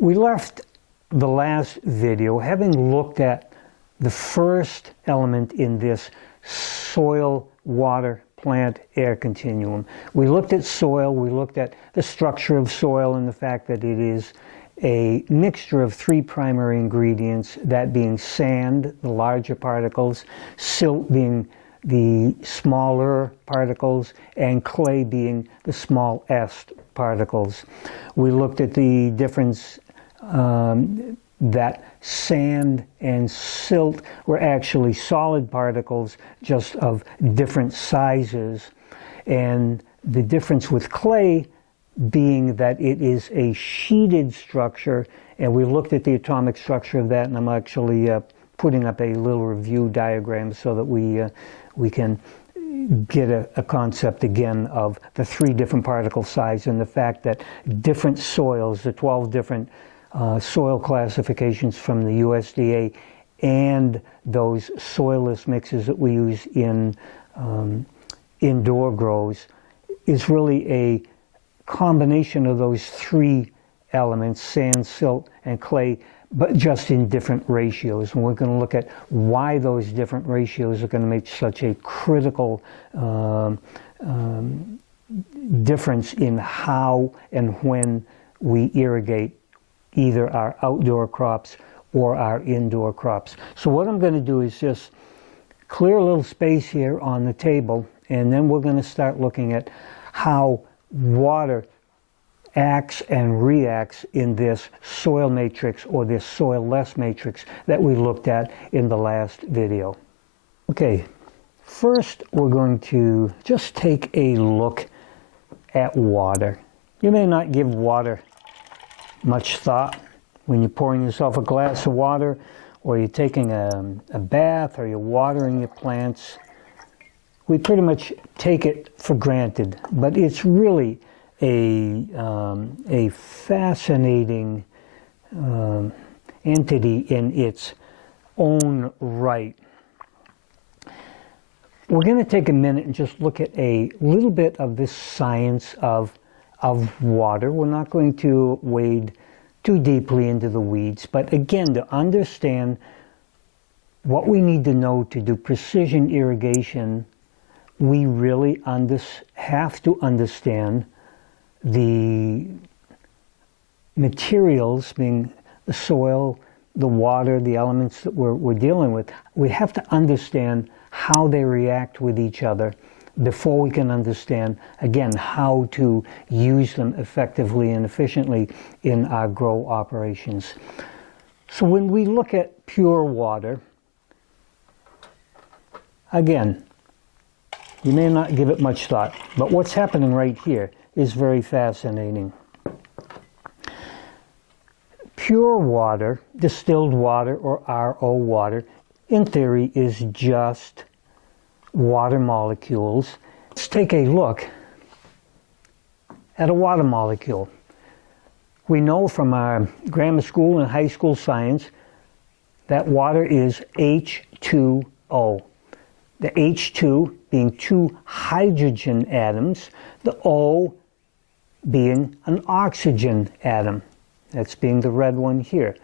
We left the last video having looked at the first element in this soil, water, plant, air continuum. We looked at soil, we looked at the structure of soil and the fact that it is a mixture of three primary ingredients, that being sand, the larger particles, silt being the smaller particles, and clay being the small s particles. We looked at the difference that sand and silt were actually solid particles, just of different sizes, and the difference with clay being that it is a sheeted structure, and we looked at the atomic structure of that, and I'm actually putting up a little review diagram so that we can get a concept again of the three different particle sizes and the fact that different soils, the 12 different soil classifications from the USDA, and those soilless mixes that we use in indoor grows, is really a combination of those three elements, sand, silt, and clay, but just in different ratios. And we're going to look at why those different ratios are going to make such a critical difference in how and when we irrigate either our outdoor crops or our indoor crops. So what I'm going to do is just clear a little space here on the table, and then we're going to start looking at how water acts and reacts in this soil matrix, or this soil-less matrix that we looked at in the last video. Okay, first we're going to just take a look at water. You may not give water much thought when you're pouring yourself a glass of water, or you're taking a bath, or you're watering your plants. We pretty much take it for granted, but it's really a fascinating entity in its own right. We're going to take a minute and just look at a little bit of this science of water. We're not going to wade too deeply into the weeds, but again, to understand what we need to know to do precision irrigation, we really have to understand the materials, being the soil, the water, the elements that we're dealing with. We have to understand how they react with each other before we can understand, again, how to use them effectively and efficiently in our grow operations. So when we look at pure water, again, you may not give it much thought, but what's happening right here is very fascinating. Pure water, distilled water, or RO water, in theory is just water molecules. Let's take a look at a water molecule. We know from our grammar school and high school science that water is H2O. The H2 being two hydrogen atoms, the O being an oxygen atom. That's being the red one here.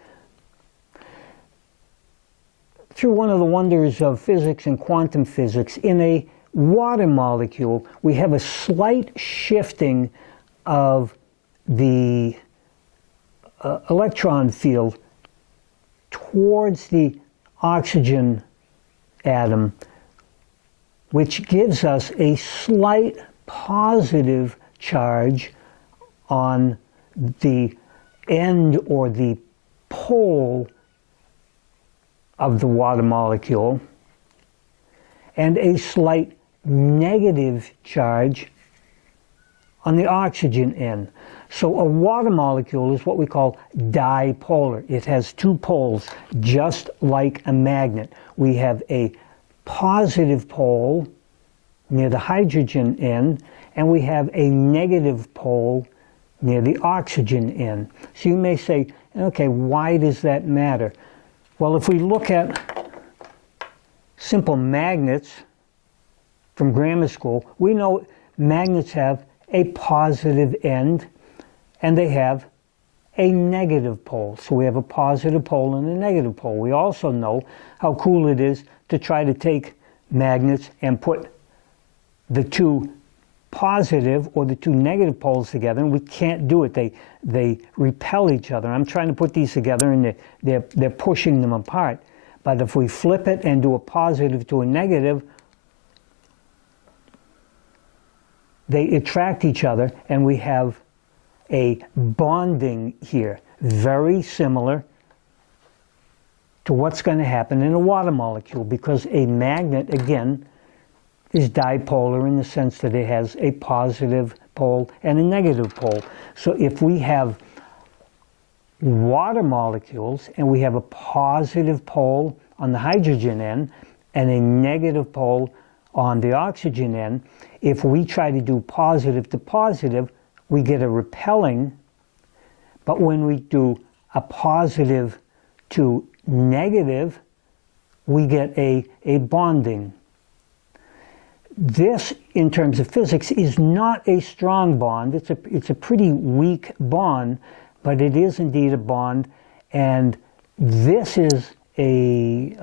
Through one of the wonders of physics and quantum physics, in a water molecule, we have a slight shifting of the electron field towards the oxygen atom, which gives us a slight positive charge on the end or the pole of the water molecule, and a slight negative charge on the oxygen end. So a water molecule is what we call dipolar. It has two poles, just like a magnet. We have a positive pole near the hydrogen end, and we have a negative pole near the oxygen end. So you may say, okay, why does that matter? Well, if we look at simple magnets from grammar school, we know magnets have a positive end and they have a negative pole. So we have a positive pole and a negative pole. We also know how cool it is to try to take magnets and put the two positive or the two negative poles together, and we can't do it. They repel each other. I'm trying to put these together, and they're pushing them apart. But if we flip it and do a positive to a negative, they attract each other, and we have a bonding here, very similar to what's going to happen in a water molecule, because a magnet, again, is dipolar in the sense that it has a positive pole and a negative pole. So if we have water molecules and we have a positive pole on the hydrogen end and a negative pole on the oxygen end, if we try to do positive to positive, we get a repelling. But when we do a positive to negative, we get a bonding. This, in terms of physics, is not a strong bond. It's a pretty weak bond, but it is indeed a bond. And this is a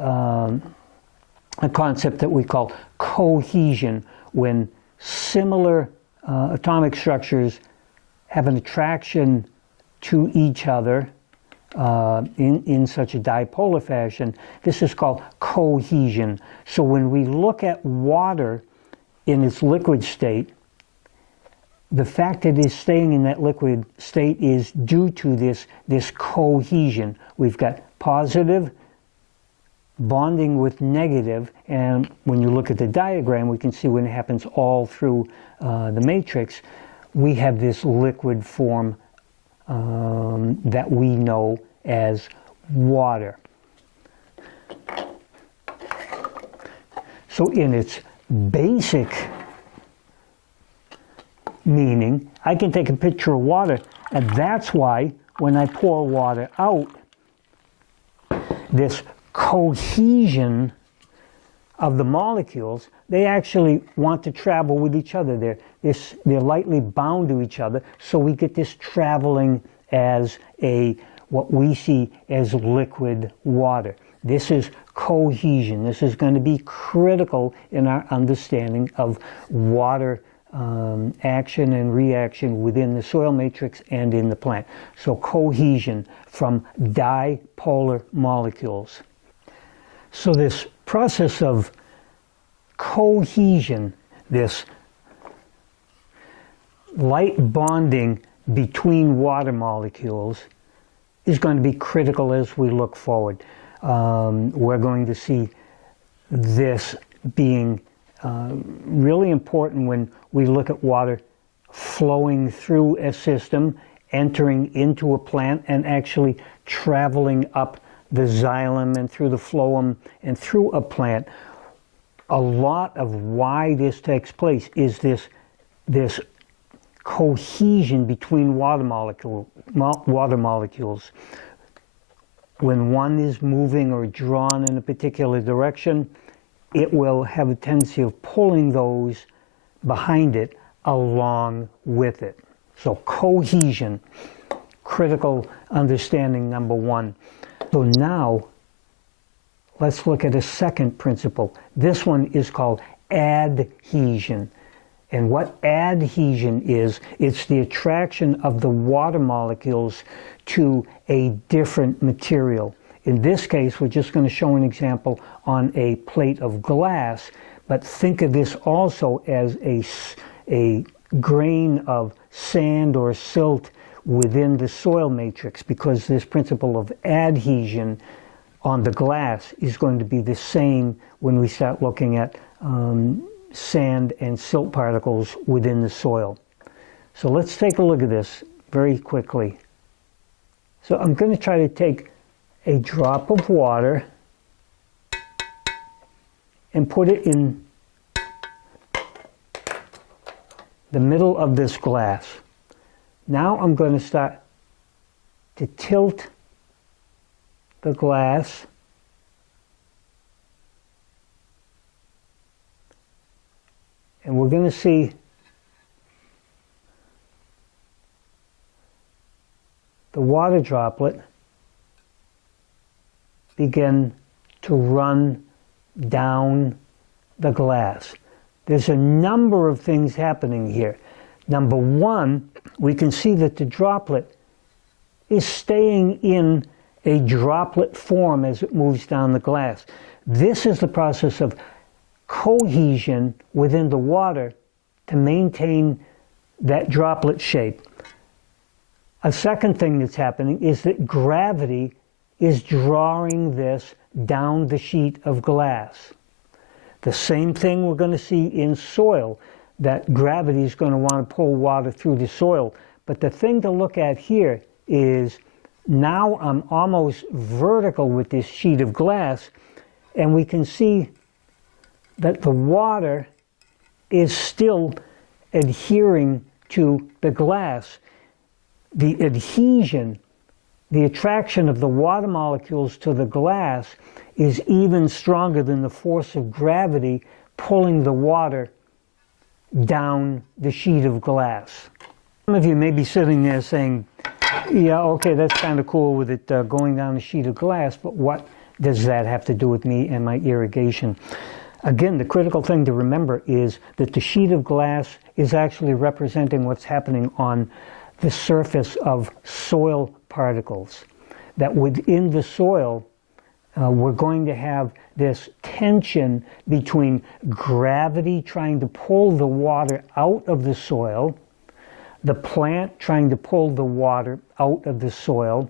concept that we call cohesion, when similar atomic structures have an attraction to each other in such a dipolar fashion. This is called cohesion. So when we look at water in its liquid state, the fact that it is staying in that liquid state is due to this cohesion. We've got positive bonding with negative, and when you look at the diagram, we can see when it happens all through the matrix, we have this liquid form that we know as water. So in its basic meaning, I can take a picture of water, and that's why when I pour water out, this cohesion of the molecules, they actually want to travel with each other. They're lightly bound to each other, so we get this traveling as what we see as liquid water. This is cohesion. This is going to be critical in our understanding of water action and reaction within the soil matrix and in the plant. So cohesion from dipolar molecules. So this process of cohesion, this light bonding between water molecules, is going to be critical as we look forward. We're going to see this being really important when we look at water flowing through a system, entering into a plant, and actually traveling up the xylem and through the phloem and through a plant. A lot of why this takes place is this cohesion between water molecules. When one is moving or drawn in a particular direction, it will have a tendency of pulling those behind it along with it. So cohesion, critical understanding number one. So now, let's look at a second principle. This one is called adhesion. And what adhesion is, it's the attraction of the water molecules to a different material. In this case, we're just going to show an example on a plate of glass, but think of this also as a grain of sand or silt within the soil matrix, because this principle of adhesion on the glass is going to be the same when we start looking at sand and silt particles within the soil. So let's take a look at this very quickly. So I'm going to try to take a drop of water and put it in the middle of this glass. Now I'm going to start to tilt the glass and we're going to see the water water droplet begin to run down the glass. There's a number of things happening here. Number one, we can see that the droplet is staying in a droplet form as it moves down the glass. This is the process of cohesion within the water to maintain that droplet shape. A second thing that's happening is that gravity is drawing this down the sheet of glass. The same thing we're going to see in soil, that gravity is going to want to pull water through the soil. But the thing to look at here is now I'm almost vertical with this sheet of glass, and we can see that the water is still adhering to the glass. The adhesion, the attraction of the water molecules to the glass, is even stronger than the force of gravity pulling the water down the sheet of glass. Some of you may be sitting there saying, yeah, okay, that's kind of cool with it going down the sheet of glass, but what does that have to do with me and my irrigation? Again, the critical thing to remember is that the sheet of glass is actually representing what's happening on the surface of soil particles. That within the soil, we're going to have this tension between gravity trying to pull the water out of the soil, the plant trying to pull the water out of the soil,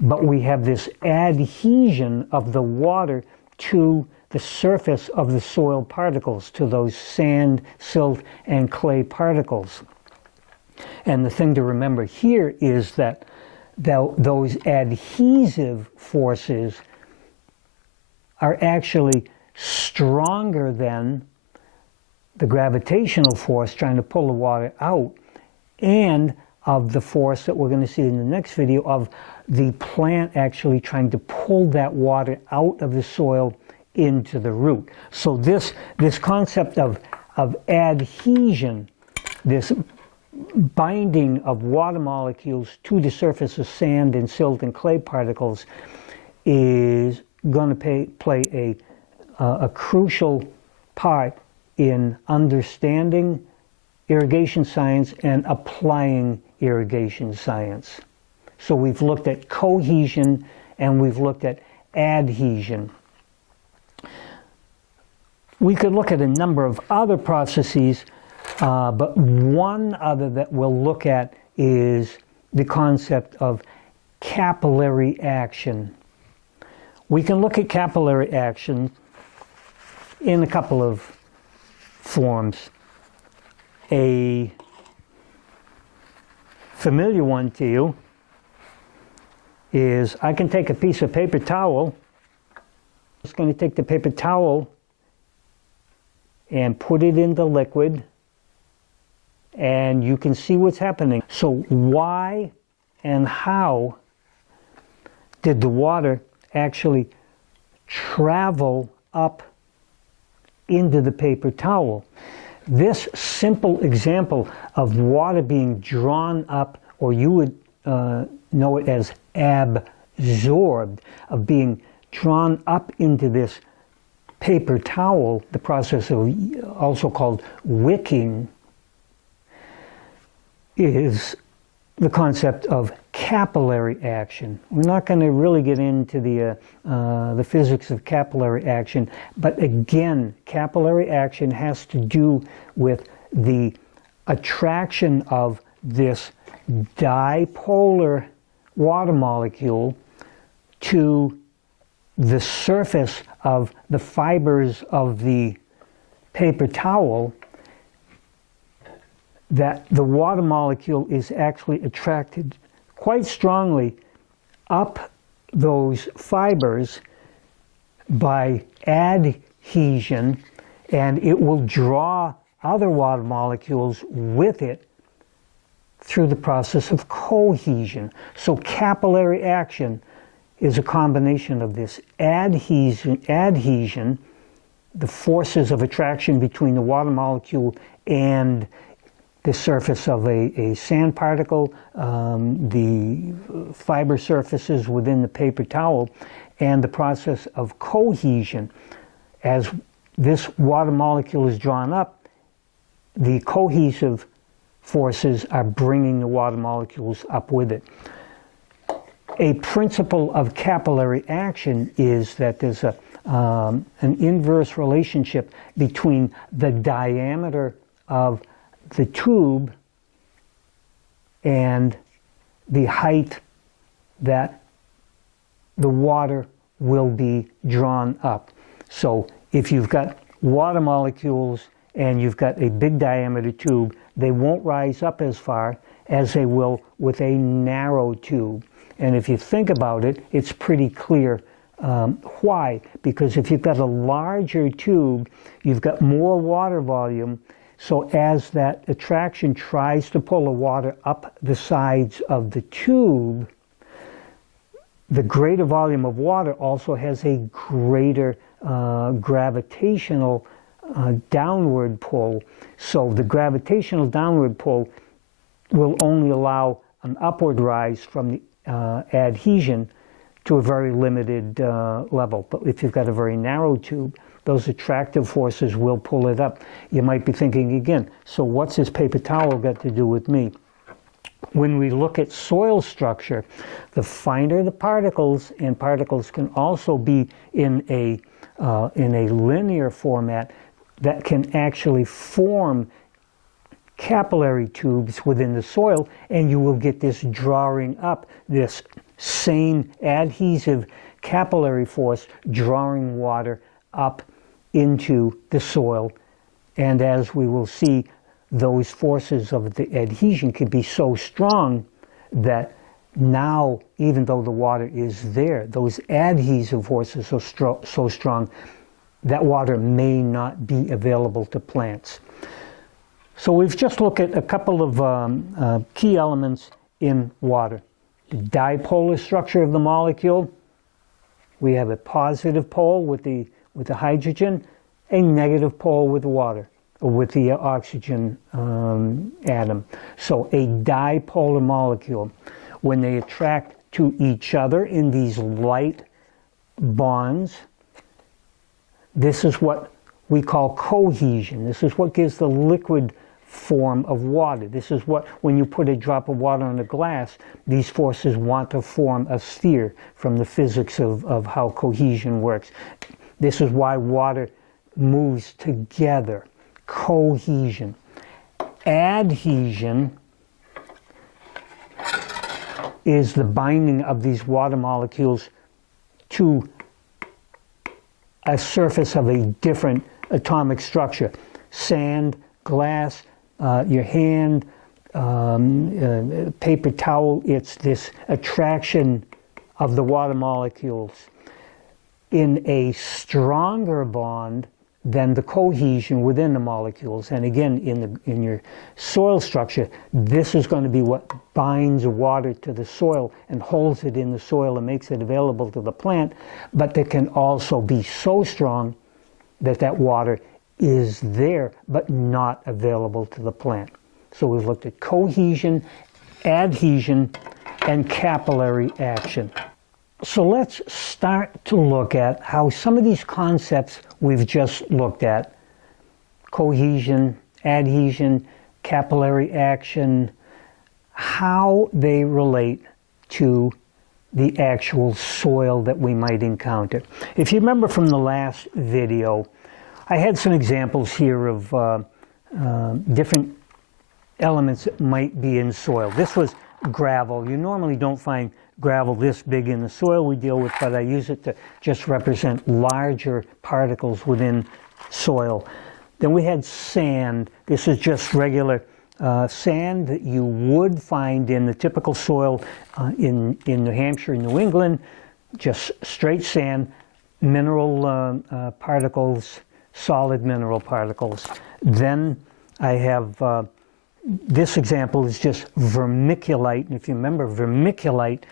but we have this adhesion of the water to the surface of the soil particles, to those sand, silt, and clay particles. And the thing to remember here is that those adhesive forces are actually stronger than the gravitational force trying to pull the water out, and of the force that we're going to see in the next video of the plant actually trying to pull that water out of the soil into the root. So this concept of adhesion, this binding of water molecules to the surface of sand and silt and clay particles, is going to play a crucial part in understanding irrigation science and applying irrigation science. So we've looked at cohesion and we've looked at adhesion. We could look at a number of other processes, but one other that we'll look at is the concept of capillary action. We can look at capillary action in a couple of forms. A familiar one to you is I can take a piece of paper towel. I'm just going to take the paper towel and put it in the liquid, and you can see what's happening. So why and how did the water actually travel up into the paper towel? This simple example of water being drawn up, or you would know it as absorbed, of being drawn up into this paper towel, the process of also called wicking, is the concept of capillary action. We're not going to really get into the physics of capillary action, but again, capillary action has to do with the attraction of this dipolar water molecule to the surface of the fibers of the paper towel, that the water molecule is actually attracted quite strongly up those fibers by adhesion, and it will draw other water molecules with it through the process of cohesion. So capillary action is a combination of this adhesion, the forces of attraction between the water molecule and the surface of a sand particle, the fiber surfaces within the paper towel, and the process of cohesion. As this water molecule is drawn up, the cohesive forces are bringing the water molecules up with it. A principle of capillary action is that there's an inverse relationship between the diameter of the tube and the height that the water will be drawn up. So if you've got water molecules and you've got a big diameter tube, they won't rise up as far as they will with a narrow tube. And if you think about it, it's pretty clear why. Because if you've got a larger tube, you've got more water volume. So as that attraction tries to pull the water up the sides of the tube, the greater volume of water also has a greater gravitational downward pull. So the gravitational downward pull will only allow an upward rise from the adhesion to a very limited level. But if you've got a very narrow tube, those attractive forces will pull it up. You might be thinking again, so what's this paper towel got to do with me? When we look at soil structure, the finer the particles, and particles can also be in a linear format that can actually form capillary tubes within the soil, and you will get this drawing up, this same adhesive capillary force drawing water up into the soil. And as we will see, those forces of the adhesion can be so strong that now, even though the water is there, those adhesive forces are so strong that water may not be available to plants. So we've just looked at a couple of key elements in water. The dipolar structure of the molecule. We have a positive pole with the hydrogen, a negative pole with the water, or with the oxygen atom. So a dipolar molecule, when they attract to each other in these light bonds, this is what we call cohesion. This is what gives the liquid form of water. This is what, when you put a drop of water on a glass, these forces want to form a sphere from the physics of how cohesion works. This is why water moves together. Cohesion. Adhesion is the binding of these water molecules to a surface of a different atomic structure. Sand, glass, your hand, paper towel, it's this attraction of the water molecules in a stronger bond than the cohesion within the molecules. And again, in your soil structure, this is going to be what binds water to the soil and holds it in the soil and makes it available to the plant. But they can also be so strong that that water is there but not available to the plant. So we've looked at cohesion, adhesion, and capillary action. So let's start to look at how some of these concepts we've just looked at, cohesion, adhesion, capillary action, how they relate to the actual soil that we might encounter. If you remember from the last video, I had some examples here of different elements that might be in soil. This was gravel. You normally don't find gravel this big in the soil we deal with, but I use it to just represent larger particles within soil. Then we had sand. This is just regular sand that you would find in the typical soil in New Hampshire and New England, just straight sand, mineral particles, solid mineral particles. Then I have this example is just vermiculite. And if you remember, vermiculite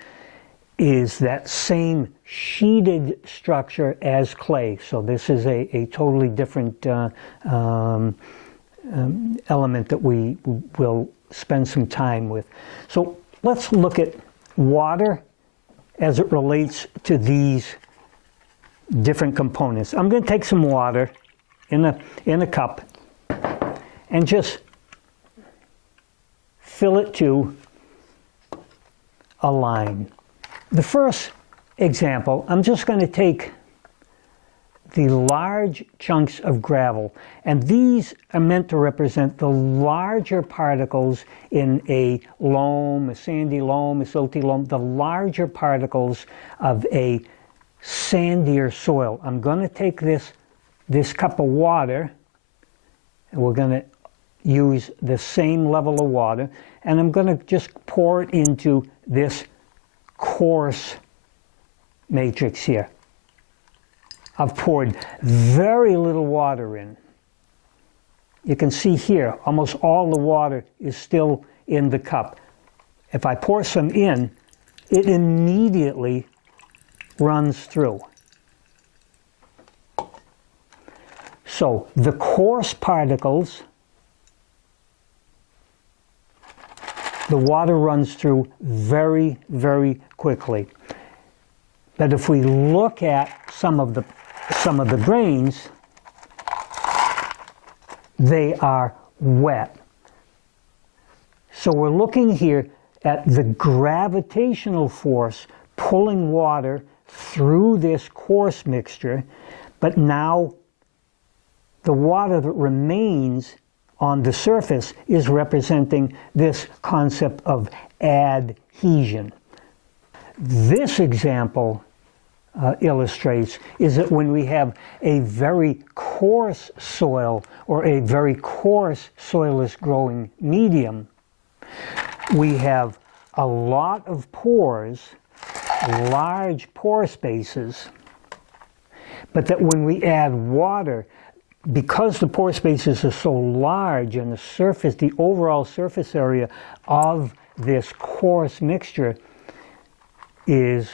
is that same sheeted structure as clay. So this is a totally different element that we will spend some time with. So let's look at water as it relates to these different components. I'm going to take some water in a cup and just fill it to a line. The first example, I'm just going to take the large chunks of gravel, and these are meant to represent the larger particles in a loam, a sandy loam, a silty loam, the larger particles of a sandier soil. I'm going to take this cup of water, and we're going to use the same level of water, and I'm going to just pour it into this coarse matrix here. I've poured very little water in. You can see here, almost all the water is still in the cup. If I pour some in, it immediately runs through. So the coarse particles, the water runs through very, very quickly. But if we look at some of the grains, they are wet. So we're looking here at the gravitational force pulling water through this coarse mixture, but now the water that remains on the surface is representing this concept of adhesion. This example illustrates is that when we have a very coarse soil or a very coarse soilless growing medium, we have a lot of pores, large pore spaces, but that when we add water, because the pore spaces are so large and the overall surface area of this coarse mixture is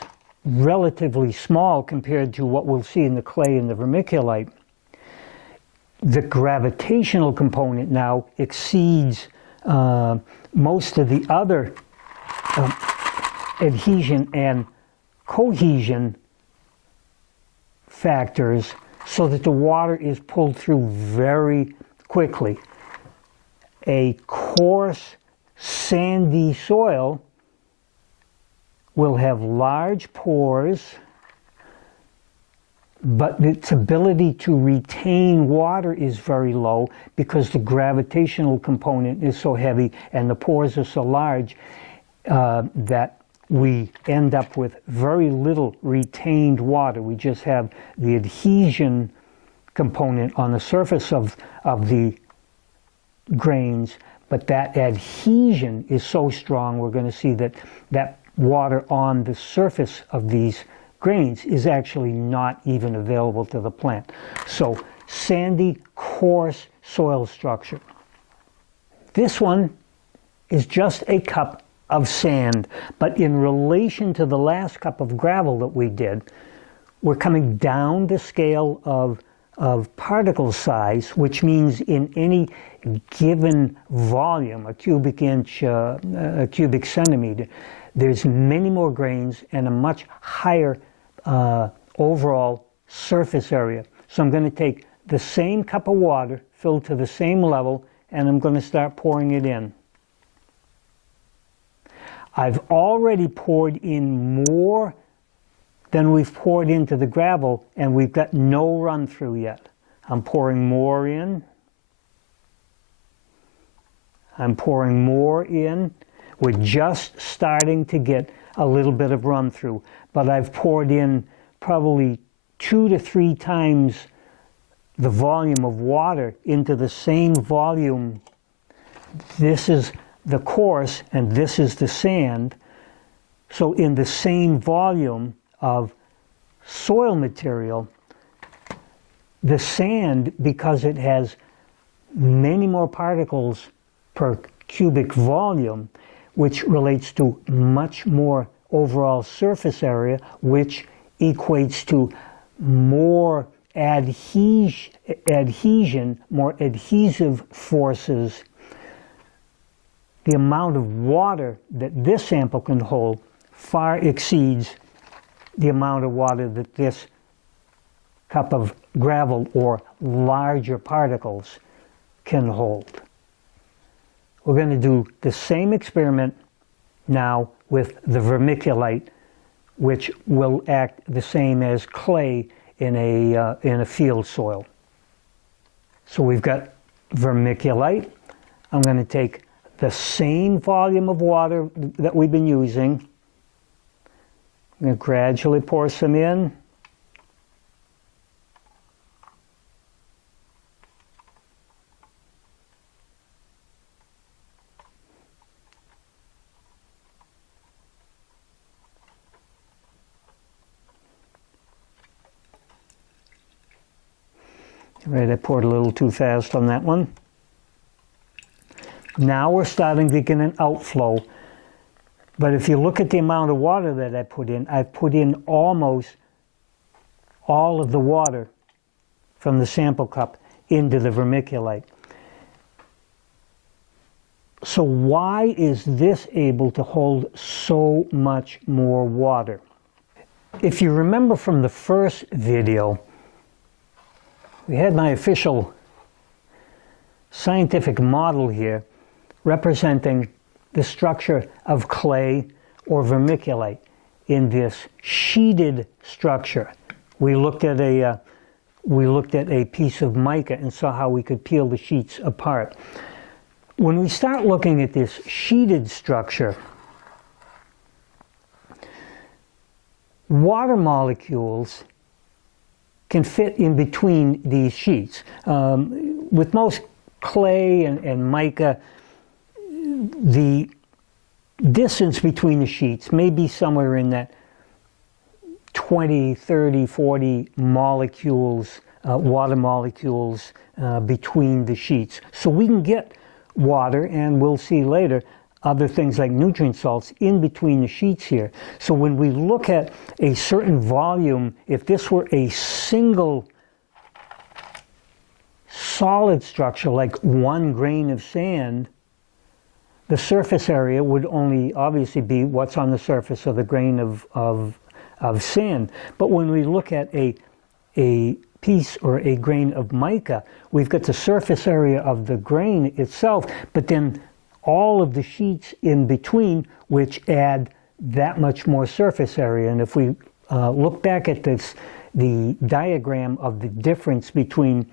relatively small compared to what we'll see in the clay and the vermiculite, the gravitational component now exceeds most of the other adhesion and cohesion factors, so that the water is pulled through very quickly. A coarse, sandy soil will have large pores, but its ability to retain water is very low because the gravitational component is so heavy and the pores are so large that we end up with very little retained water. We just have the adhesion component on the surface of the grains, but that adhesion is so strong, we're going to see that water on the surface of these grains is actually not even available to the plant. So sandy, coarse soil structure. This one is just a cup of sand, but in relation to the last cup of gravel that we did, we're coming down the scale of particle size, which means in any given volume, a cubic inch, a cubic centimeter, there's many more grains and a much higher overall surface area. So I'm going to take the same cup of water filled to the same level, and I'm going to start pouring it in. I've already poured in more than we've poured into the gravel, and we've got no run through yet. I'm pouring more in. I'm pouring more in. We're just starting to get a little bit of run through, but I've poured in probably 2 to 3 times the volume of water into the same volume. This is the coarse and this is the sand. So in the same volume of soil material, the sand, because it has many more particles per cubic volume, which relates to much more overall surface area, which equates to more adhesion, more adhesive forces, the amount of water that this sample can hold far exceeds the amount of water that this cup of gravel or larger particles can hold. We're going to do the same experiment now with the vermiculite, which will act the same as clay in a field soil. So we've got vermiculite. I'm going to take the same volume of water that we've been using. I'm going to gradually pour some in. Right, I poured a little too fast on that one. Now we're starting to get an outflow. But if you look at the amount of water that I've put in almost all of the water from the sample cup into the vermiculite. So why is this able to hold so much more water? If you remember from the first video, we had my official scientific model here representing the structure of clay or vermiculite in this sheeted structure. We looked at a piece of mica and saw how we could peel the sheets apart. When we start looking at this sheeted structure, water molecules can fit in between these sheets. With most clay and mica, the distance between the sheets may be somewhere in that 20, 30, 40 molecules, water molecules between the sheets. So we can get water, and we'll see later, other things like nutrient salts in between the sheets here. So when we look at a certain volume, if this were a single solid structure like 1 grain of sand, the surface area would only obviously be what's on the surface of the grain of sand. But when we look at a piece or a grain of mica, we've got the surface area of the grain itself, but then all of the sheets in between, which add that much more surface area. And if we look back at this, the diagram of the difference between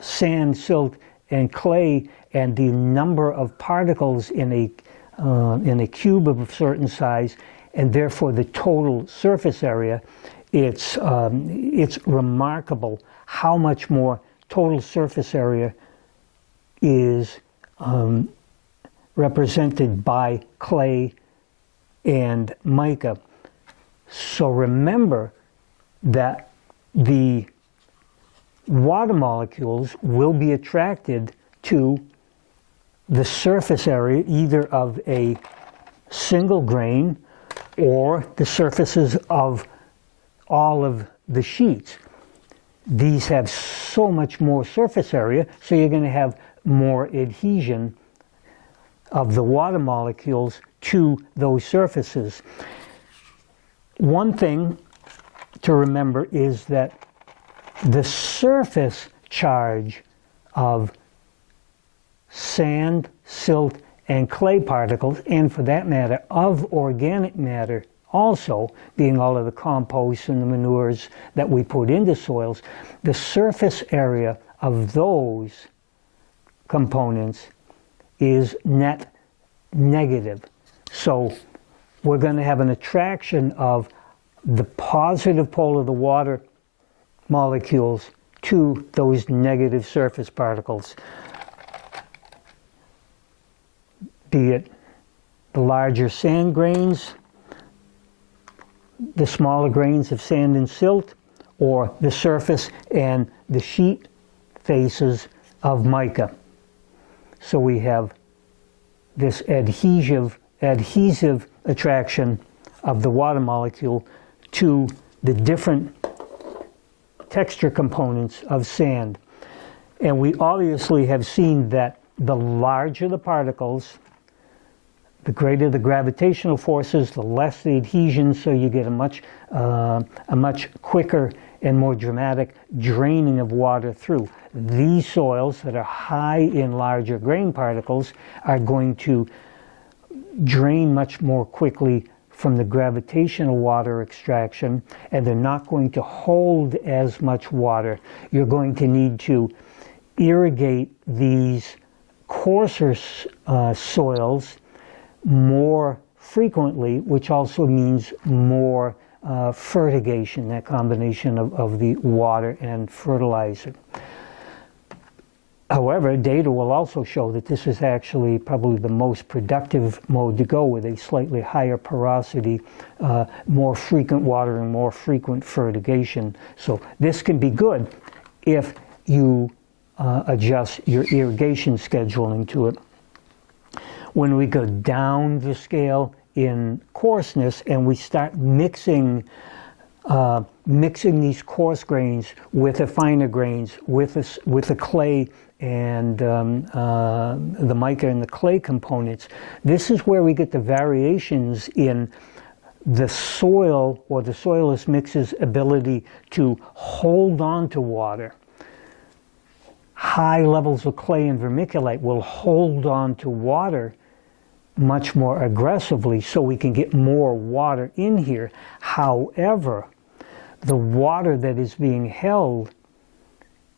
sand, silt, and clay, and the number of particles in a cube of a certain size, and therefore the total surface area, it's remarkable how much more total surface area is represented by clay and mica. So remember that the water molecules will be attracted to the surface area either of a single grain or the surfaces of all of the sheets. These have so much more surface area, so you're going to have more adhesion of the water molecules to those surfaces. One thing to remember is that the surface charge of sand, silt, and clay particles, and for that matter, of organic matter also, being all of the compost and the manures that we put into soils, the surface area of those components is net negative. So we're going to have an attraction of the positive pole of the water molecules to those negative surface particles, be it the larger sand grains, the smaller grains of sand and silt, or the surface and the sheet faces of mica. So we have this adhesive attraction of the water molecule to the different texture components of sand. And we obviously have seen that the larger the particles, the greater the gravitational forces, the less the adhesion, so you get a much quicker and more dramatic draining of water through. These soils that are high in larger grain particles are going to drain much more quickly from the gravitational water extraction, and they're not going to hold as much water. You're going to need to irrigate these coarser soils more frequently, which also means more fertigation, that combination of the water and fertilizer. However, data will also show that this is actually probably the most productive mode to go, with a slightly higher porosity, more frequent water and more frequent fertigation. So this can be good if you adjust your irrigation scheduling to it. When we go down the scale in coarseness and we start mixing these coarse grains with the finer grains, with the clay and the mica and the clay components, this is where we get the variations in the soil or the soilless mix's ability to hold on to water. High levels of clay and vermiculite will hold on to water much more aggressively, so we can get more water in here. However, the water that is being held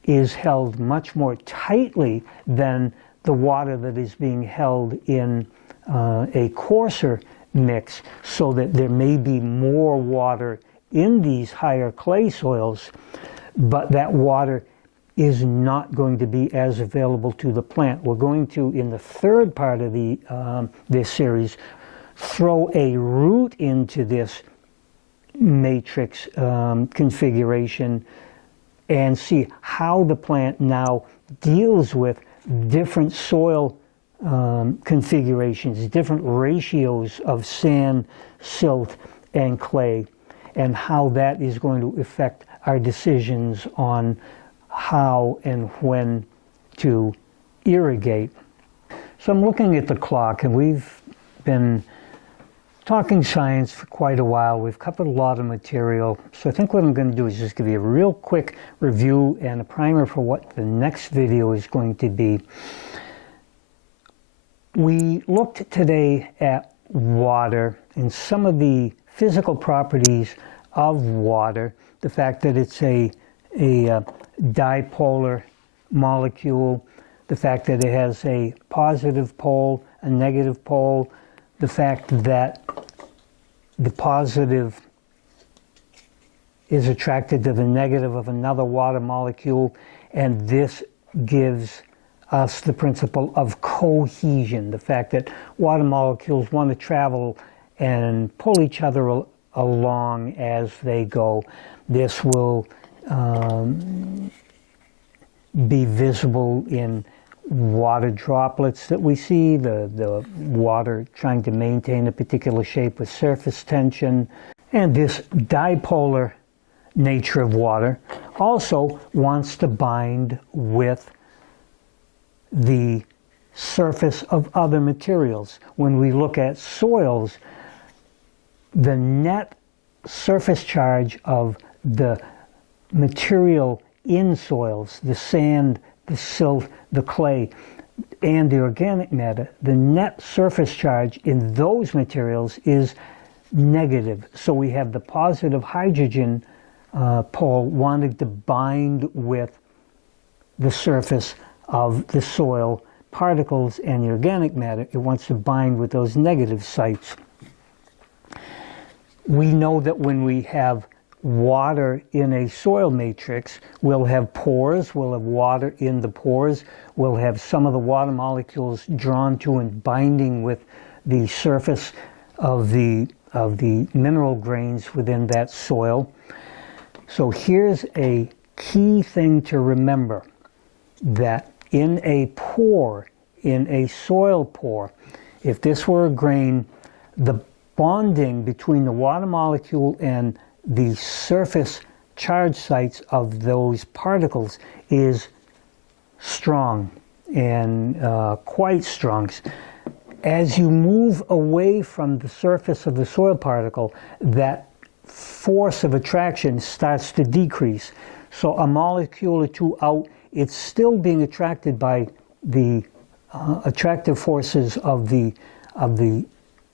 is held much more tightly than the water that is being held in a coarser mix, so that there may be more water in these higher clay soils, but that water is not going to be as available to the plant. We're going to, in the third part of this series, throw a root into this matrix configuration and see how the plant now deals with different soil configurations, different ratios of sand, silt, and clay, and how that is going to affect our decisions on how and when to irrigate. So I'm looking at the clock, and we've been talking science for quite a while. We've covered a lot of material. So I think what I'm going to do is just give you a real quick review and a primer for what the next video is going to be. We looked today at water and some of the physical properties of water, the fact that it's a dipolar molecule, the fact that it has a positive pole, a negative pole, the fact that the positive is attracted to the negative of another water molecule, and this gives us the principle of cohesion, the fact that water molecules want to travel and pull each other along as they go. This will be visible in water droplets that we see, the water trying to maintain a particular shape with surface tension. And this dipolar nature of water also wants to bind with the surface of other materials. When we look at soils, the net surface charge of the material in soils, the sand, the silt, the clay, and the organic matter, the net surface charge in those materials is negative. So we have the positive hydrogen pole wanting to bind with the surface of the soil particles and the organic matter. It wants to bind with those negative sites. We know that when we have water in a soil matrix, we'll have pores, we'll have water in the pores, we'll have some of the water molecules drawn to and binding with the surface of the mineral grains within that soil. So here's a key thing to remember, that in a pore, in a soil pore, if this were a grain, the bonding between the water molecule and the surface charge sites of those particles is strong, and quite strong. As you move away from the surface of the soil particle, that force of attraction starts to decrease. So a molecule or two out, it's still being attracted by the attractive forces of the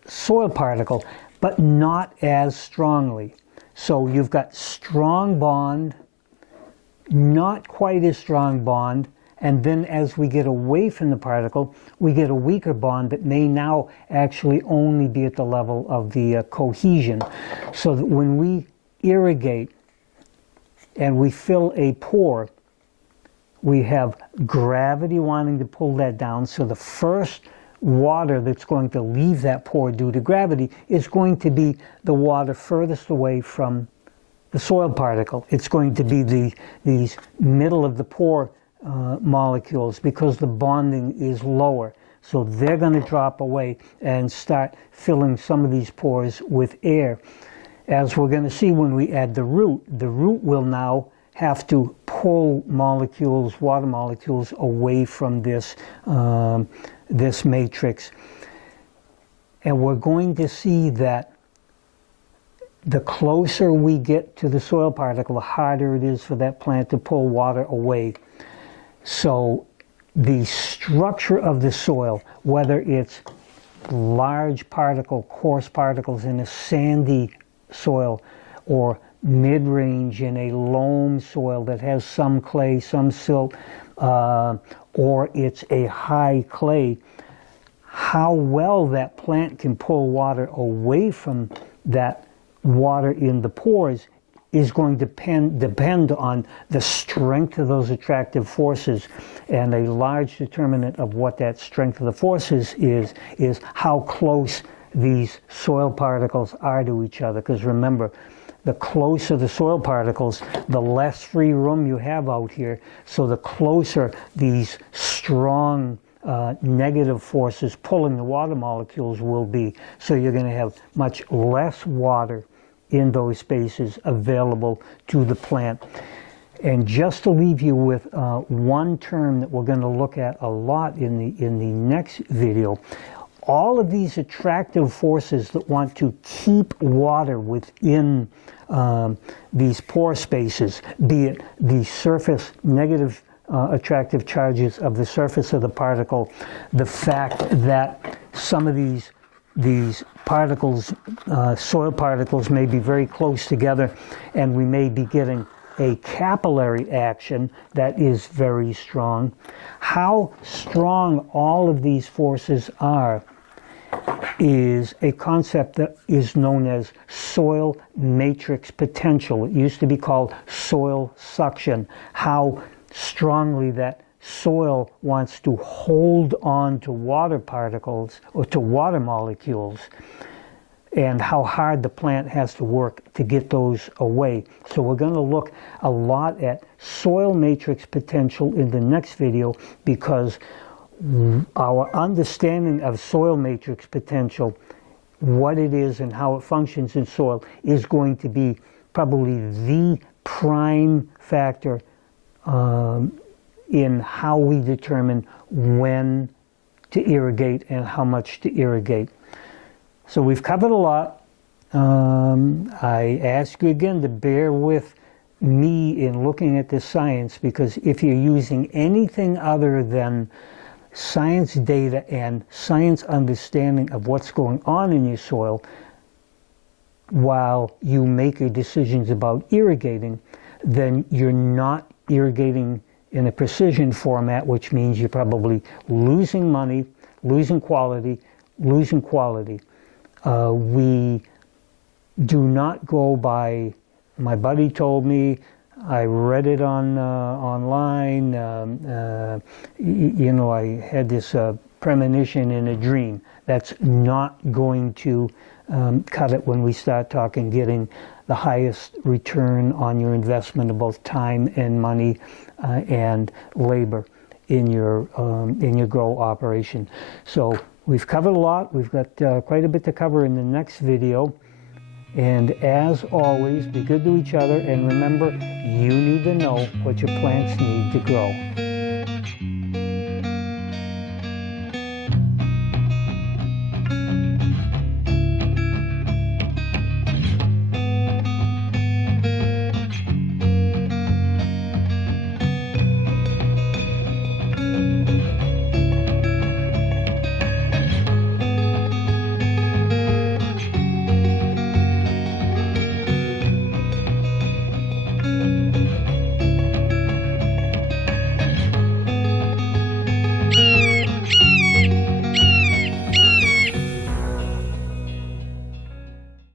soil particle, but not as strongly. So you've got strong bond, not quite as strong bond, and then as we get away from the particle, we get a weaker bond that may now actually only be at the level of the cohesion. So that when we irrigate and we fill a pore, we have gravity wanting to pull that down. So the first water that's going to leave that pore due to gravity is going to be the water furthest away from the soil particle. It's going to be these middle of the pore molecules, because the bonding is lower. So they're going to drop away and start filling some of these pores with air. As we're going to see when we add the root will now have to pull molecules, water molecules, away from this, this matrix. And we're going to see that the closer we get to the soil particle, the harder it is for that plant to pull water away. So the structure of the soil, whether it's large particle, coarse particles in a sandy soil, or mid-range in a loam soil that has some clay, some silt, or it's a high clay, how well that plant can pull water away from that water in the pores is going to depend on the strength of those attractive forces. And a large determinant of what that strength of the forces is how close these soil particles are to each other. Because remember, the closer the soil particles, the less free room you have out here. So the closer these strong negative forces pulling the water molecules will be. So you're going to have much less water in those spaces available to the plant. And just to leave you with one term that we're going to look at a lot in the next video, all of these attractive forces that want to keep water within these pore spaces, be it the surface negative attractive charges of the surface of the particle, the fact that some of these particles, soil particles, may be very close together, and we may be getting a capillary action that is very strong. How strong all of these forces are is a concept that is known as soil matrix potential. It used to be called soil suction. How strongly that soil wants to hold on to water particles or to water molecules, and how hard the plant has to work to get those away. So we're going to look a lot at soil matrix potential in the next video, because our understanding of soil matrix potential, what it is and how it functions in soil, is going to be probably the prime factor in how we determine when to irrigate and how much to irrigate. So we've covered a lot. I ask you again to bear with me in looking at this science, because if you're using anything other than science data and science understanding of what's going on in your soil while you make your decisions about irrigating, then you're not irrigating in a precision format, which means you're probably losing money, losing quality. We do not go by, my buddy told me, I read it on online, you know, I had this premonition in a dream. That's not going to cut it when we start talking getting the highest return on your investment of both time and money and labor in your grow operation. So we've covered a lot. We've got quite a bit to cover in the next video. And as always, be good to each other, and remember, you need to know what your plants need to grow.